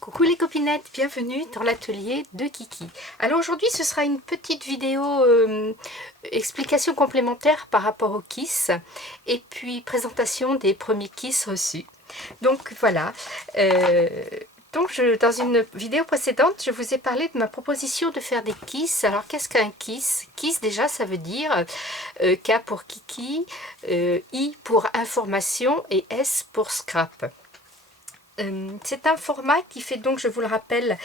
Coucou les copinettes, bienvenue dans l'atelier de Kiki. Alors aujourd'hui ce sera une petite vidéo explication complémentaire par rapport aux Kiss et puis présentation des premiers Kiss reçus. Donc voilà, dans une vidéo précédente je vous ai parlé de ma proposition de faire des Kiss. Alors qu'est-ce qu'un Kiss? Kiss déjà ça veut dire K pour Kiki, I pour information et S pour scrap. C'est un format qui fait donc, je vous le rappelle,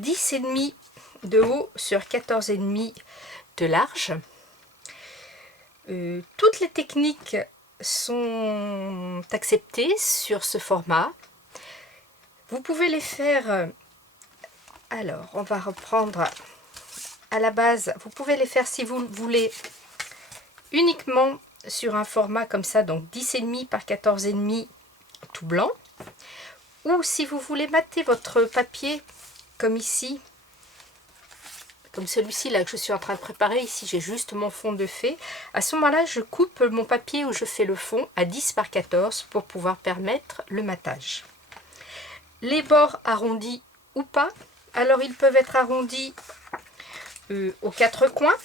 10,5 de haut sur 14,5 de large. Toutes les techniques sont acceptées sur ce format. Vous pouvez les faire, alors on va reprendre à la base, vous pouvez les faire si vous voulez uniquement sur un format comme ça, donc 10,5 par 14,5 tout blanc. Ou si vous voulez mater votre papier comme ici, comme celui-ci là que je suis en train de préparer, ici j'ai juste mon fond de fée, à ce moment-là je coupe mon papier où je fais le fond à 10 par 14 pour pouvoir permettre le matage. Les bords arrondis ou pas, alors ils peuvent être arrondis aux quatre coins,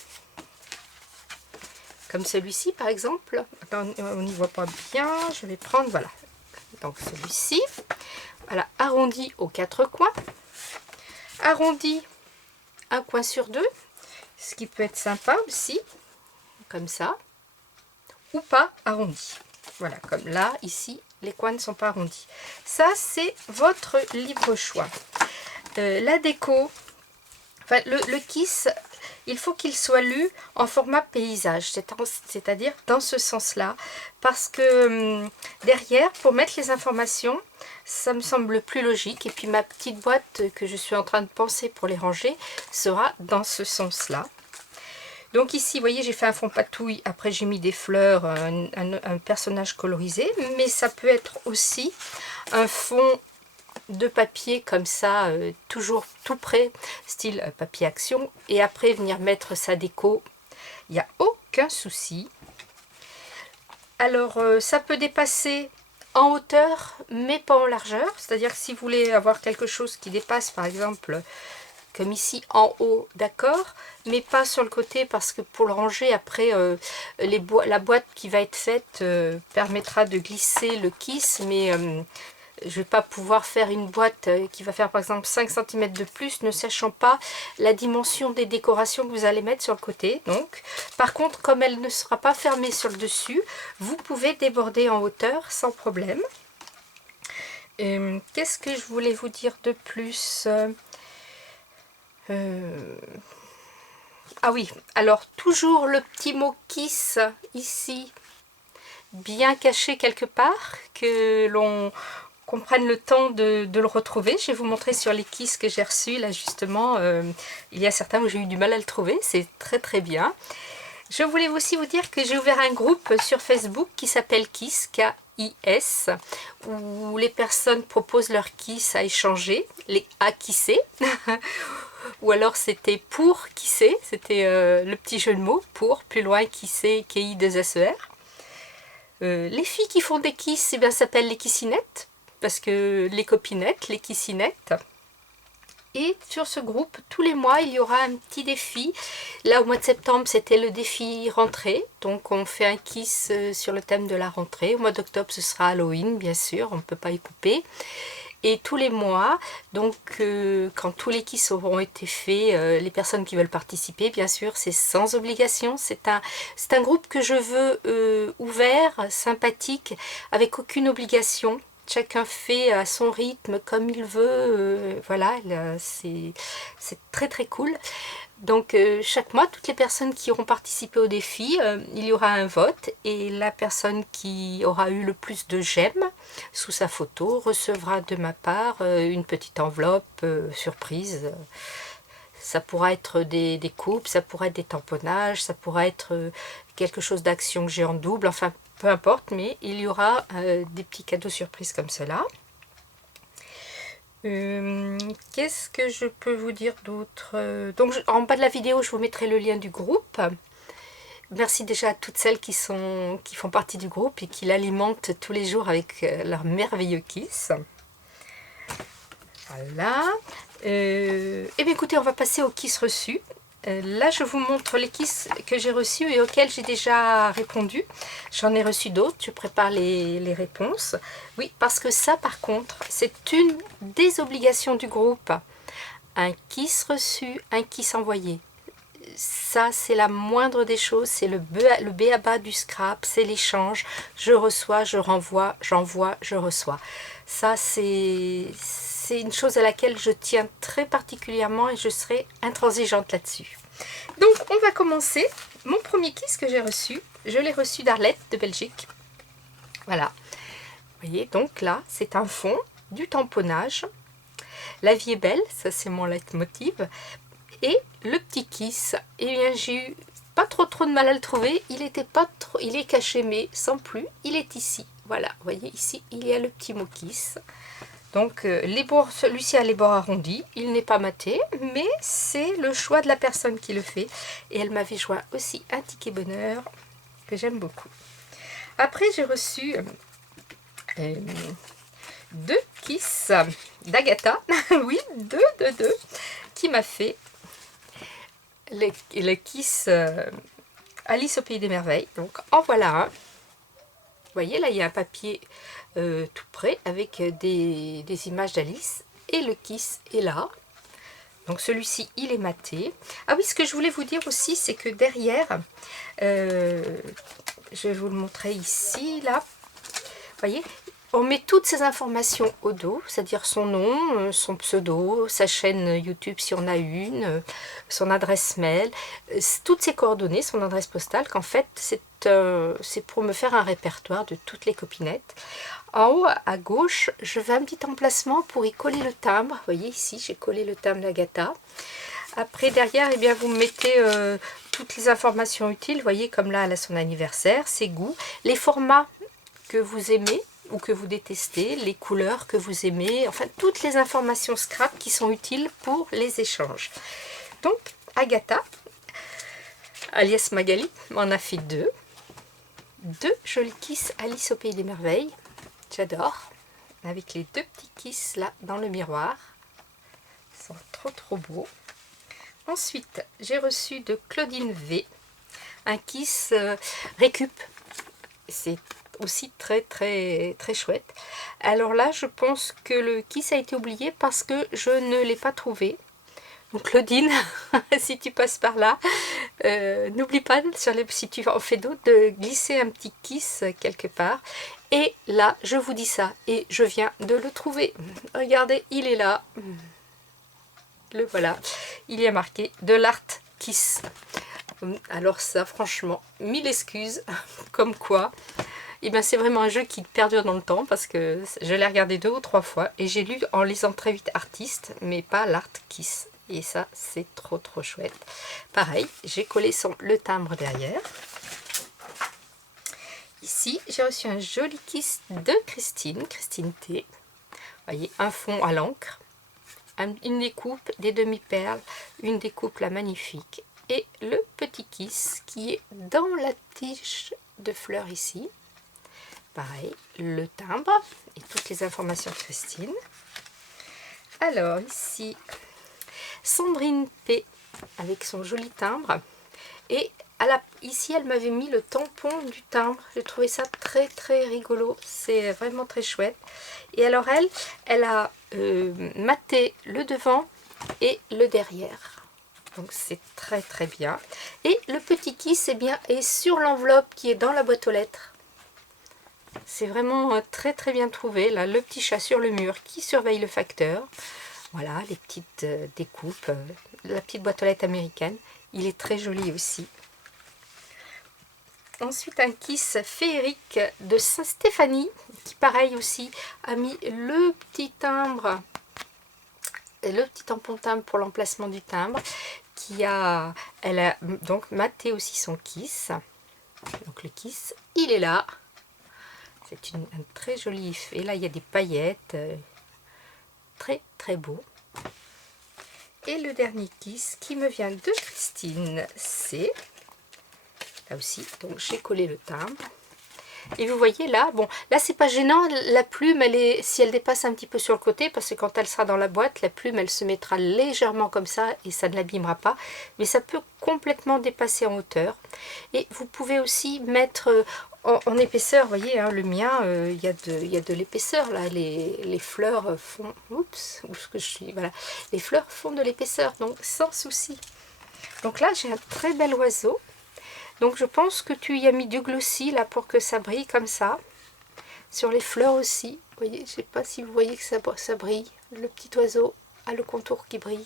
comme celui-ci par exemple. Attends, on n'y voit pas bien, je vais prendre, voilà, donc celui-ci. Voilà, arrondi aux quatre coins, arrondi un coin sur deux, ce qui peut être sympa aussi, comme ça, ou pas arrondi. Voilà, comme là, ici, les coins ne sont pas arrondis. Ça, c'est votre libre choix. La déco, enfin, le Kiss, il faut qu'il soit lu en format paysage, c'est-à-dire dans ce sens-là, parce que derrière, pour mettre les informations, ça me semble plus logique. Et puis ma petite boîte que je suis en train de penser pour les ranger sera dans ce sens-là. Donc ici, vous voyez, j'ai fait un fond patouille. Après, j'ai mis des fleurs, un personnage colorisé. Mais ça peut être aussi un fond de papier comme ça, toujours tout près, style papier action. Et après, venir mettre sa déco, il n'y a aucun souci. Alors, ça peut dépasser en hauteur, mais pas en largeur. C'est-à-dire que si vous voulez avoir quelque chose qui dépasse, par exemple, comme ici en haut, d'accord, mais pas sur le côté, parce que pour le ranger, après, la boîte qui va être faite permettra de glisser le Kiss, mais je ne vais pas pouvoir faire une boîte qui va faire par exemple 5 cm de plus, ne sachant pas la dimension des décorations que vous allez mettre sur le côté. Donc, par contre, comme elle ne sera pas fermée sur le dessus, vous pouvez déborder en hauteur sans problème. Qu'est-ce que je voulais vous dire de plus? Ah oui, alors toujours le petit mot Kiss ici, bien caché quelque part, que l'on qu'on prenne le temps de le retrouver. Je vais vous montrer sur les Kiss que j'ai reçus là justement. Il y a certains où j'ai eu du mal à le trouver, c'est très très bien. Je voulais aussi vous dire que j'ai ouvert un groupe sur Facebook qui s'appelle Kiss, K-I-S, où les personnes proposent leurs Kiss à échanger, à kisser. Ou alors c'était pour kisser, c'était le petit jeu de mots, pour, plus loin, kisser, K-I-2-S-E-R. Les filles qui font des Kiss, eh bien, s'appellent les kissinettes, parce que les copinettes, les kissinettes. Et sur ce groupe, tous les mois, il y aura un petit défi. Là, au mois de septembre, c'était le défi rentrée. Donc, on fait un Kiss sur le thème de la rentrée. Au mois d'octobre, ce sera Halloween, bien sûr, on ne peut pas y couper. Et tous les mois, donc quand tous les Kiss auront été faits, les personnes qui veulent participer, bien sûr, c'est sans obligation. C'est un groupe que je veux ouvert, sympathique, avec aucune obligation. Chacun fait à son rythme, comme il veut. Voilà, c'est très très cool. Donc chaque mois, toutes les personnes qui auront participé au défi, il y aura un vote et la personne qui aura eu le plus de j'aime sous sa photo recevra de ma part une petite enveloppe surprise. Ça pourra être des coupes, ça pourra être des tamponnages, ça pourra être quelque chose d'action que j'ai en double, enfin peu importe, mais il y aura des petits cadeaux surprises comme cela. Qu'est-ce que je peux vous dire d'autre? Donc en bas de la vidéo, je vous mettrai le lien du groupe. Merci déjà à toutes celles qui font partie du groupe et qui l'alimentent tous les jours avec leurs merveilleux Kiss. Voilà. Eh bien écoutez, on va passer aux kisses reçus. Là, je vous montre les kisses que j'ai reçus et auxquels j'ai déjà répondu. J'en ai reçu d'autres, je prépare les réponses. Oui, parce que ça, par contre, c'est une des obligations du groupe. Un kiss reçu, un kiss envoyé. Ça, c'est la moindre des choses, c'est le b.a.-ba du scrap, c'est l'échange. Je reçois, je renvoie, j'envoie, je reçois. Ça, c'est une chose à laquelle je tiens très particulièrement et je serai intransigeante là-dessus. Donc, on va commencer. Mon premier kiss que j'ai reçu, je l'ai reçu d'Arlette de Belgique. Voilà. Vous voyez, donc là, c'est un fond, du tamponnage. La vie est belle, ça c'est mon leitmotiv. Et le petit kiss, eh bien j'ai eu pas trop de mal à le trouver. Il est caché, mais sans plus. Il est ici. Voilà, vous voyez ici, il y a le petit mot kiss. Donc celui-ci a les bords arrondis. Il n'est pas maté, mais c'est le choix de la personne qui le fait. Et elle m'avait joint aussi un ticket bonheur que j'aime beaucoup. Après, j'ai reçu 2 kiss d'Agatha. Oui, deux, qui m'a fait le kiss Alice au pays des merveilles. Donc en voilà un. Vous voyez, là il y a un papier tout prêt avec des images d'Alice et le kiss est là. Donc celui-ci il est maté. Ah oui, ce que je voulais vous dire aussi, c'est que derrière, je vais vous le montrer ici, là, vous voyez, on met toutes ces informations au dos, c'est-à-dire son nom, son pseudo, sa chaîne YouTube si on a une, son adresse mail, toutes ses coordonnées, son adresse postale, qu'en fait c'est pour me faire un répertoire de toutes les copinettes. En haut à gauche, je fais un petit emplacement pour y coller le timbre. Vous voyez ici, j'ai collé le timbre d'Agatha. Après derrière, eh bien, vous mettez toutes les informations utiles. Vous voyez, comme là, elle a son anniversaire, ses goûts, les formats que vous aimez ou que vous détestez, les couleurs que vous aimez, enfin toutes les informations scrap qui sont utiles pour les échanges. Donc Agatha, alias Magali, m'en a fait 2. 2 jolis kiss Alice au pays des merveilles. J'adore. Avec les 2 petits kiss là dans le miroir. Ils sont trop beaux. Ensuite, j'ai reçu de Claudine V un kiss récup. C'est aussi très chouette. Alors là, je pense que le kiss a été oublié parce que je ne l'ai pas trouvé. Donc Claudine, si tu passes par là, n'oublie pas, si tu en fais d'autres, de glisser un petit kiss quelque part. Et là, je vous dis ça, et je viens de le trouver. Regardez, il est là. Le voilà. Il y a marqué de l'art kiss. Alors ça, franchement, 1000 excuses. Comme quoi, et bien c'est vraiment un jeu qui perdure dans le temps parce que je l'ai regardé 2 ou 3 fois et j'ai lu en lisant très vite artiste, mais pas l'art kiss. Et ça, c'est trop chouette. Pareil, j'ai collé le timbre derrière. Ici, j'ai reçu un joli kiss de Christine T. Vous voyez, un fond à l'encre, une découpe, des demi-perles, une découpe là magnifique. Et le petit kiss qui est dans la tige de fleurs ici. Pareil, le timbre et toutes les informations de Christine. Alors ici, Sandrine P avec son joli timbre. Et ici, elle m'avait mis le tampon du timbre. J'ai trouvé ça très rigolo. C'est vraiment très chouette. Et alors elle a maté le devant et le derrière. Donc c'est très bien. Et le petit kiss est sur l'enveloppe qui est dans la boîte aux lettres. C'est vraiment très bien trouvé. Là, le petit chat sur le mur qui surveille le facteur. Voilà, les petites découpes. La petite boîte aux lettres américaine. Il est très joli aussi. Ensuite, un kiss féerique de Saint-Stéphanie, qui pareil aussi a mis le petit timbre, le petit tampon timbre pour l'emplacement du timbre. Elle a donc maté aussi son kiss. Donc le kiss, il est là. C'est un très joli effet. Là, il y a des paillettes. Très beau. Et le dernier kiss qui me vient de Christine, c'est là aussi. Donc j'ai collé le timbre. Et vous voyez là, bon, là c'est pas gênant, la plume, si elle dépasse un petit peu sur le côté, parce que quand elle sera dans la boîte, la plume, elle se mettra légèrement comme ça et ça ne l'abîmera pas. Mais ça peut complètement dépasser en hauteur. Et vous pouvez aussi mettre en épaisseur, vous voyez, hein, le mien, il y a de l'épaisseur là, les fleurs font, oups, où est-ce que je suis, voilà, les fleurs font de l'épaisseur, donc sans souci. Donc là, j'ai un très bel oiseau. Donc je pense que tu y as mis du glossy là pour que ça brille comme ça. Sur les fleurs aussi. Vous voyez, je ne sais pas si vous voyez que ça brille. Le petit oiseau a le contour qui brille.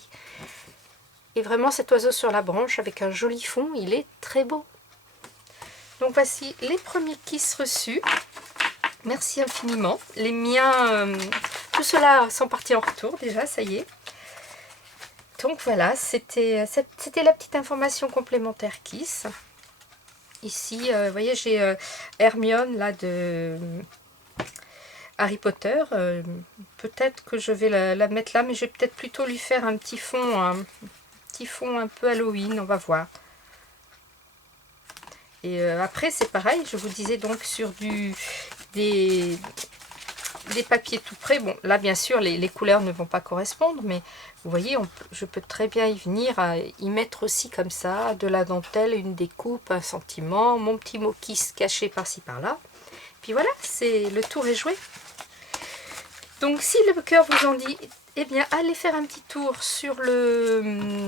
Et vraiment cet oiseau sur la branche avec un joli fond, il est très beau. Donc voici les premiers kisses reçus. Merci infiniment. Les miens, tout cela sont partis en retour déjà, ça y est. Donc voilà, c'était la petite information complémentaire Kiss. Ici, vous voyez, j'ai Hermione là de Harry Potter. Peut-être que je vais la mettre là, mais je vais peut-être plutôt lui faire un petit fond un peu Halloween, on va voir. Et après, c'est pareil, je vous disais donc sur des papiers tout prêts. Bon, là, bien sûr, les couleurs ne vont pas correspondre, mais vous voyez, je peux très bien y venir, y mettre aussi comme ça, de la dentelle, une découpe, un sentiment, mon petit mot Kiss caché par-ci par-là. Puis voilà, le tour est joué. Donc, si le cœur vous en dit, eh bien, allez faire un petit tour sur le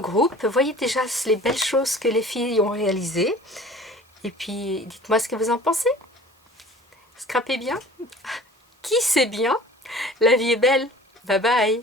groupe. Voyez déjà les belles choses que les filles ont réalisées. Et puis, dites-moi ce que vous en pensez. Scrapez bien. Qui sait bien? La vie est belle. Bye bye.